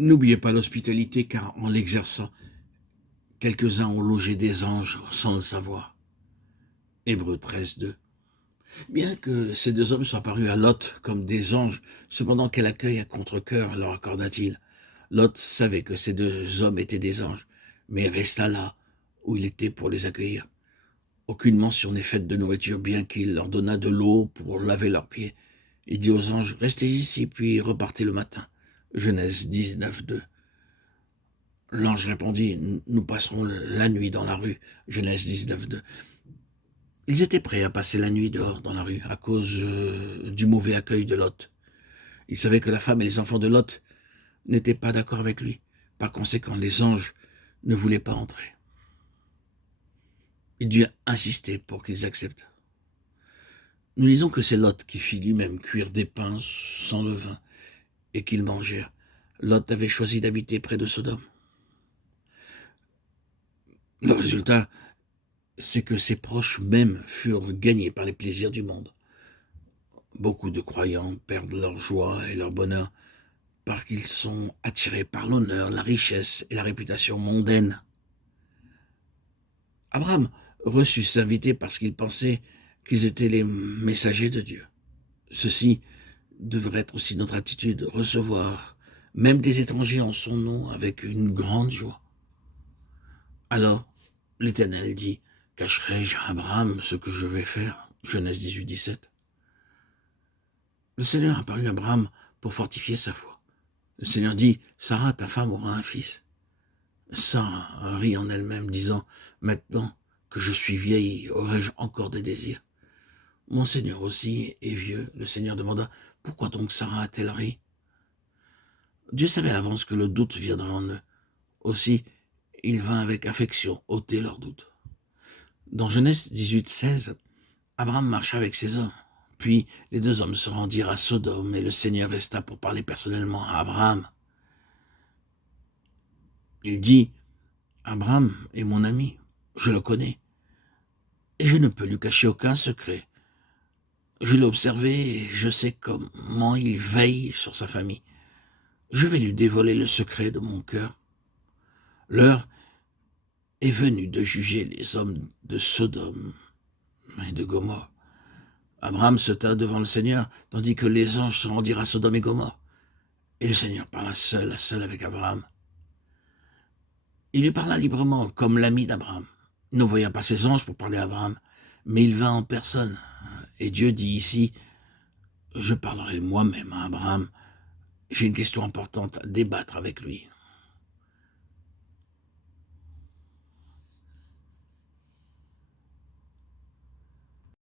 N'oubliez pas l'hospitalité, car en l'exerçant, quelques-uns ont logé des anges sans le savoir. Hébreux 13:2. Bien que ces deux hommes soient apparus à Lot comme des anges, cependant quel accueil à contre-cœur leur accorda-t-il? Lot savait que ces deux hommes étaient des anges, mais il resta là où il était pour les accueillir. Aucune mention n'est faite de nourriture, bien qu'il leur donnât de l'eau pour laver leurs pieds. Il dit aux anges, restez ici, puis repartez le matin. Genèse 19:2. L'ange répondit, nous passerons la nuit dans la rue. Genèse 19:2. Ils étaient prêts à passer la nuit dehors dans la rue à cause du mauvais accueil de Lot. Ils savaient que la femme et les enfants de Lot n'étaient pas d'accord avec lui. Par conséquent, les anges ne voulaient pas entrer. Il dut insister pour qu'ils acceptent. Nous lisons que c'est Lot qui fit lui-même cuire des pains sans levain et qu'ils mangèrent. Lot avait choisi d'habiter près de Sodome. Le résultat, c'est que ses proches même furent gagnés par les plaisirs du monde. Beaucoup de croyants perdent leur joie et leur bonheur parce qu'ils sont attirés par l'honneur, la richesse et la réputation mondaine. Abraham reçut ses invités parce qu'il pensait qu'ils étaient les messagers de Dieu. Ceci devrait être aussi notre attitude, recevoir même des étrangers en son nom avec une grande joie. Alors, l'Éternel dit, cacherai-je à Abraham ce que je vais faire? Genèse 18:17. Le Seigneur apparut à Abraham pour fortifier sa foi. Le Seigneur dit, Sarah, ta femme, aura un fils. Sarah rit en elle-même, disant, maintenant que je suis vieille, aurai-je encore des désirs? Mon Seigneur aussi est vieux. Le Seigneur demanda, pourquoi donc Sarah a-t-elle ri? Dieu savait à l'avance que le doute viendrait en eux. Aussi, il vint avec affection ôter leur doute. Dans Genèse 18:16, Abraham marcha avec ses hommes. Puis les deux hommes se rendirent à Sodome et le Seigneur resta pour parler personnellement à Abraham. Il dit, Abraham est mon ami, je le connais, et je ne peux lui cacher aucun secret. Je l'ai observé et je sais comment il veille sur sa famille. Je vais lui dévoiler le secret de mon cœur. L'heure est venue de juger les hommes de Sodome et de Gomorrhe. Abraham se tint devant le Seigneur, tandis que les anges se rendirent à Sodome et Gomorrhe. Et le Seigneur parla seul à seul avec Abraham. Il lui parla librement, comme l'ami d'Abraham. Il n'envoya pas ses anges pour parler à Abraham, mais il vint en personne. Et Dieu dit ici, je parlerai moi-même à Abraham. J'ai une question importante à débattre avec lui.